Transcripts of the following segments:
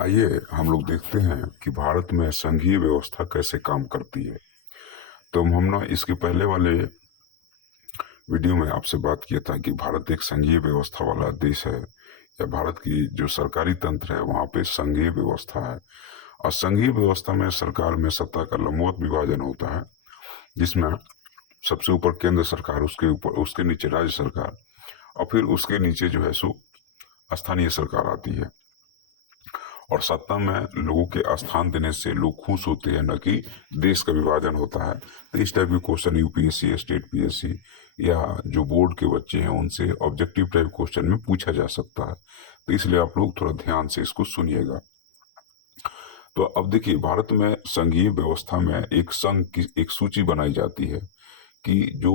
आइए हम लोग देखते हैं कि भारत में संघीय व्यवस्था कैसे काम करती है। तो हम ना इसके पहले वाले वीडियो में आपसे बात किया था कि भारत एक संघीय व्यवस्था वाला देश है, या भारत की जो सरकारी तंत्र है वहाँ पे संघीय व्यवस्था है। और संघीय व्यवस्था में सरकार में सत्ता का लंबवत विभाजन होता है, जिसमें सबसे ऊपर केंद्र सरकार, उसके ऊपर उसके नीचे राज्य सरकार, और फिर उसके नीचे जो है सो स्थानीय सरकार आती है। और सत्ता में लोगों के स्थान देने से लोग खुश होते हैं, न कि देश का विभाजन होता है। तो इस टाइप के क्वेश्चन यूपीएससी, स्टेट पीएससी या जो बोर्ड के बच्चे हैं उनसे ऑब्जेक्टिव टाइप क्वेश्चन में पूछा जा सकता है। तो इसलिए आप लोग थोड़ा ध्यान से इसको सुनिएगा। तो अब देखिए, भारत में संघीय व्यवस्था में एक संघ की एक सूची बनाई जाती है कि जो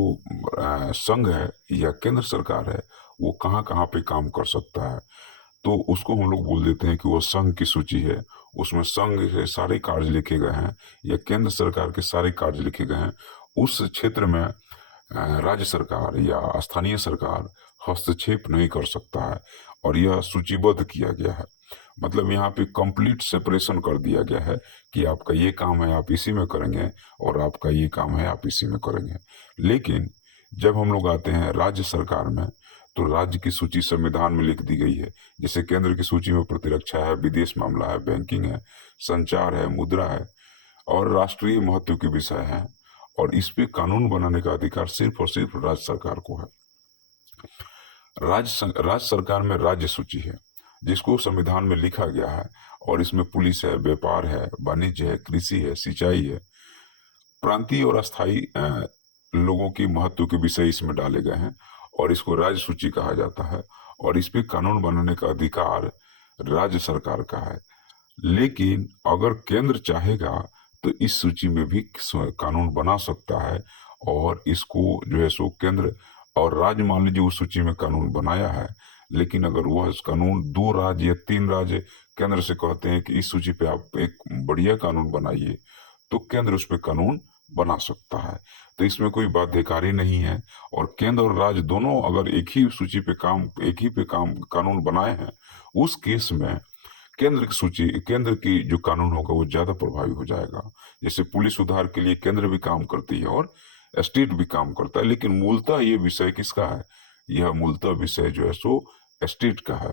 संघ है या केंद्र सरकार है वो कहाँ कहाँ पे काम कर सकता है। तो उसको हम लोग बोल देते हैं कि वो संघ की सूची है। उसमें संघ के सारे कार्य लिखे गए हैं या केंद्र सरकार के सारे कार्य लिखे गए हैं। उस क्षेत्र में राज्य सरकार या स्थानीय सरकार हस्तक्षेप नहीं कर सकता है, और यह सूचीबद्ध किया गया है। मतलब यहाँ पे कंप्लीट सेपरेशन कर दिया गया है कि आपका ये काम है आप इसी में करेंगे, और आपका ये काम है आप इसी में करेंगे। लेकिन जब हम लोग आते हैं राज्य सरकार में, तो राज्य की सूची संविधान में लिख दी गई है। जैसे केंद्र की सूची में प्रतिरक्षा है, विदेश मामला है, बैंकिंग है, संचार है, मुद्रा है और राष्ट्रीय महत्व के विषय हैं। और इस पे कानून बनाने का अधिकार सिर्फ और सिर्फ राज्य सरकार को है। राज्य सरकार में राज्य सूची है जिसको संविधान में लिखा गया है, और इसमें पुलिस है, व्यापार है, वाणिज्य है, कृषि है, सिंचाई है, प्रांतीय और अस्थायी लोगों की महत्व के विषय इसमें डाले गए हैं, और इसको राज्य सूची कहा जाता है। और इस पे कानून बनाने का अधिकार राज्य सरकार का है। लेकिन अगर केंद्र चाहेगा तो इस सूची में भी कानून बना सकता है, और इसको जो है सो केंद्र और राज्य, मान लीजिए उस सूची में कानून बनाया है, लेकिन अगर वह कानून दो राज्य या तीन राज्य केंद्र से कहते हैं कि इस सूची पे आप एक बढ़िया कानून बनाइए, तो केंद्र उस पर कानून बना सकता है। तो इसमें कोई बाध्यकारी नहीं है। और केंद्र और राज्य दोनों अगर एक ही सूची पे काम कानून बनाए हैं, उस केस में केंद्र की जो कानून होगा वो ज्यादा प्रभावी हो जाएगा। जैसे पुलिस सुधार के लिए केंद्र भी काम करती है और स्टेट भी काम करता है, लेकिन मूलतः ये विषय किसका है? यह मूलतः विषय जो है सो स्टेट का है।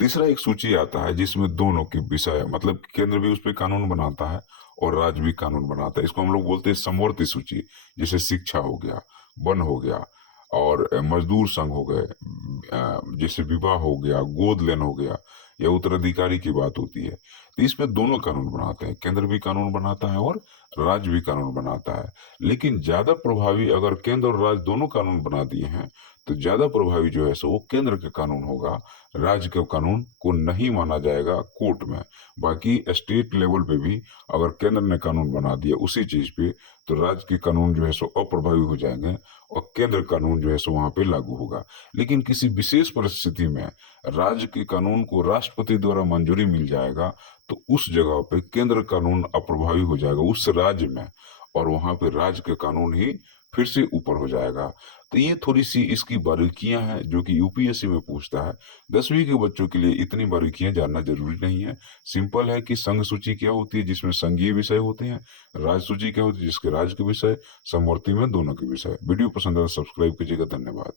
तीसरा एक सूची आता है जिसमें दोनों के विषय, मतलब केंद्र भी उस पर कानून बनाता है और राज्य भी कानून बनाता है। इसको हम लोग बोलते हैं समवर्ती सूची। जैसे शिक्षा हो गया, वन हो गया, और मजदूर संघ हो गए, जैसे विवाह हो गया, गोद लेन हो गया, या उत्तराधिकारी की बात होती है। तो इसमें दोनों कानून बनाते हैं, केंद्र भी कानून बनाता है और राज्य भी कानून बनाता है। लेकिन ज्यादा प्रभावी अगर केंद्र और राज्य दोनों कानून बना दिए हैं, तो ज्यादा प्रभावी जो है सो वो केंद्र का कानून होगा। राज्य के कानून को नहीं माना जाएगा कोर्ट में। बाकी स्टेट लेवल पे भी अगर केंद्र ने कानून बना दिया उसी चीज पे, तो राज्य के कानून जो है सो अप्रभावी हो जाएंगे, और केंद्र कानून जो है सो वहां पे लागू होगा। लेकिन किसी विशेष परिस्थिति में राज्य के कानून को राष्ट्रपति द्वारा मंजूरी मिल जाएगा, तो उस जगह पे केंद्र कानून अप्रभावी हो जाएगा उस राज्य में, और वहां पे राज्य के कानून ही फिर से ऊपर हो जाएगा। तो ये थोड़ी सी इसकी बारीकियां हैं जो कि यूपीएससी में पूछता है। 10वीं के बच्चों के लिए इतनी बारीकियां जानना जरूरी नहीं है। सिंपल है कि संघ सूची क्या होती है जिसमें संघीय विषय होते हैं, राज्य सूची क्या होती है जिसके राज्य के विषय, समवर्ती में दोनों के विषय। वीडियो पसंद आए तो सब्सक्राइब कीजिएगा। धन्यवाद।